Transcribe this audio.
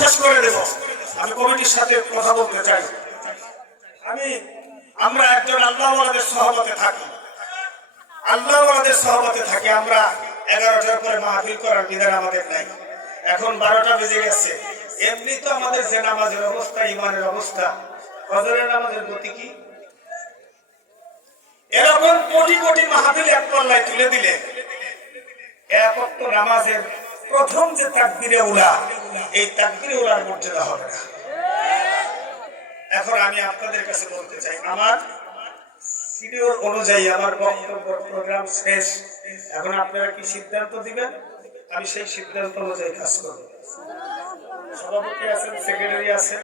শেষ করে দেব। আমি কমিটির সাথে কথা বলতে চাই। আমরা একজন আল্লাহওয়ালাদের সহমতে থাকি, আল্লাহওয়ালাদের সহমতে থাকি। আমরা 11টার পরে মাহফিল করার বিধান আমাদের নাই। এখন 12টা বেজে গেছে। এমনি তো আমাদের যে নামাজের অবস্থা, ইমানের অবস্থা, ফজরের নামাজের গতি কি? এরকম কোটি কোটি মাহফিল এক পাল্লায় তুলে দিলে এক ওয়াক্ত নামাজের প্রথম যে তাকবীরে উলা, এই তাকবীরে উলার মর্যাদা হবে না। এখন আমি আপনাদের কাছে বলতে চাই, আমার শিডিউল অনুযায়ী আমার বক্তব্য প্রোগ্রাম শেষ। এখন আপনারা কি সিদ্ধান্ত দিবেন, আমি সেই সিদ্ধান্ত অনুযায়ী কাজ করব। সভাপতি আছেন, সেক্রেটারি আছেন।